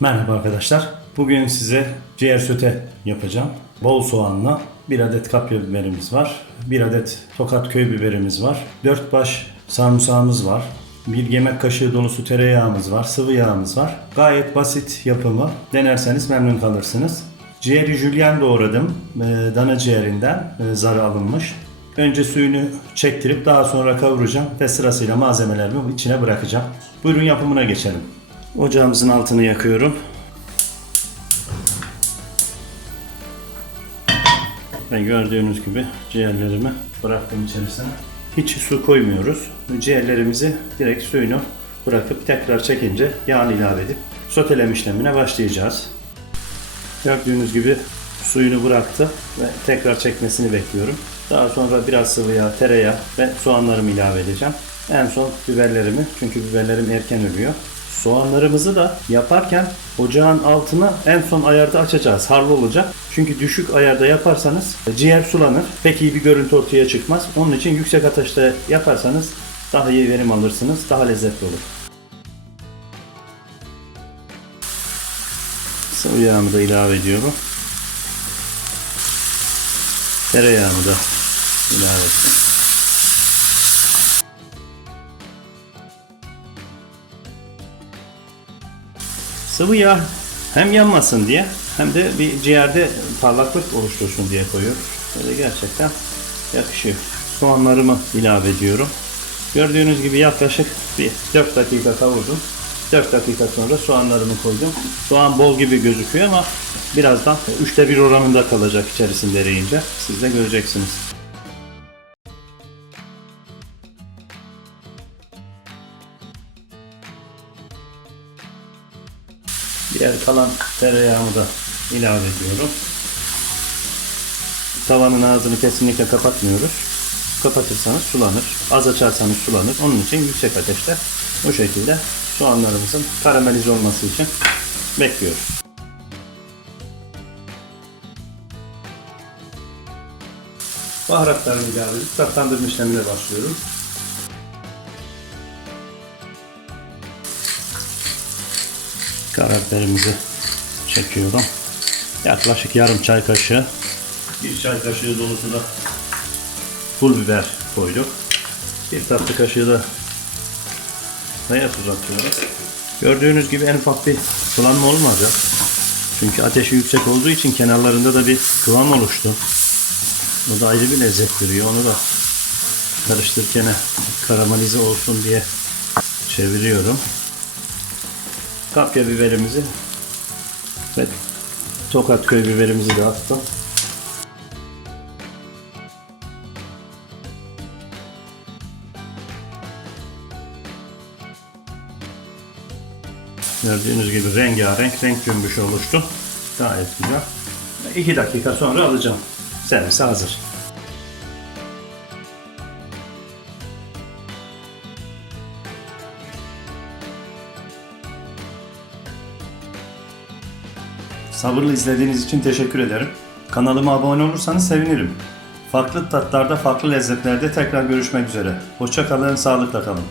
Merhaba arkadaşlar. Bugün size ciğer söte yapacağım. Bol soğanla bir adet kapya biberimiz var. Bir adet tokat köy biberimiz var. Dört baş sarımsağımız var. Bir yemek kaşığı dolusu tereyağımız var. Sıvı yağımız var. Gayet basit yapımı. Denerseniz memnun kalırsınız. Ciğeri jülyen doğradım. Ee, Dana ciğerinden e, zarı alınmış. Önce suyunu çektirip daha sonra kavuracağım ve sırasıyla malzemelerimi içine bırakacağım. Buyurun yapımına geçelim. Ocağımızın altını yakıyorum. Ve gördüğünüz gibi ciğerlerimi bıraktım içerisine. Hiç su koymuyoruz. Ciğerlerimizi direkt suyunu bırakıp tekrar çekince yağını ilave edip soteleme işlemine başlayacağız. Gördüğünüz gibi suyunu bıraktı ve tekrar çekmesini bekliyorum. Daha sonra biraz sıvı yağ, tereyağı ve soğanlarımı ilave edeceğim. En son biberlerimi çünkü biberlerim erken ölüyor. Soğanlarımızı da yaparken ocağın altını en son ayarda açacağız. Harlı olacak. Çünkü düşük ayarda yaparsanız ciğer sulanır. Pek iyi bir görüntü ortaya çıkmaz. Onun için yüksek ateşte yaparsanız daha iyi verim alırsınız. Daha lezzetli olur. Sıvı yağımı da ilave ediyorum. Tereyağımı da ilave ettim. Sıvı yağ hem yanmasın diye hem de bir ciğerde parlaklık oluştursun diye koyuyoruz. Böyle gerçekten yakışıyor. Soğanlarımı ilave ediyorum. Gördüğünüz gibi yaklaşık bir 4 dakika kavurdum. 4 dakika sonra soğanlarımı koydum. Soğan bol gibi gözüküyor ama birazdan 3'te 1 oranında kalacak içerisinde eriyince. Siz de göreceksiniz. Diğer kalan tereyağımı da ilave ediyorum. Tavanın ağzını kesinlikle kapatmıyoruz. Kapatırsanız sulanır. Az açarsanız sulanır. Onun için yüksek ateşte bu şekilde soğanlarımızın karamelize olması için bekliyoruz. Baharatlarını ilave edip tatlandırma işlemine başlıyorum. Karabiberimizi çekiyorum. Yaklaşık yarım çay kaşığı. Bir çay kaşığı dolusu da pul biber koyduk. Bir tatlı kaşığı da kaya tuz atıyorum. Gördüğünüz gibi en ufak bir sulanma olmadı. Çünkü ateşi yüksek olduğu için kenarlarında da bir kıvam oluştu. Bu da ayrı bir lezzet veriyor. Onu da karıştırırken karamelize olsun diye çeviriyorum kapya biberimizi ve tokat köy biberimizi de attım. Gördüğünüz gibi rengarenk renk cümbüşü oluştu. Gayet güzel. 2 dakika sonra alacağım. Servise hazır. Sabırlı izlediğiniz için teşekkür ederim. Kanalıma abone olursanız sevinirim. Farklı tatlarda, farklı lezzetlerde tekrar görüşmek üzere. Hoşça kalın, sağlıkla kalın.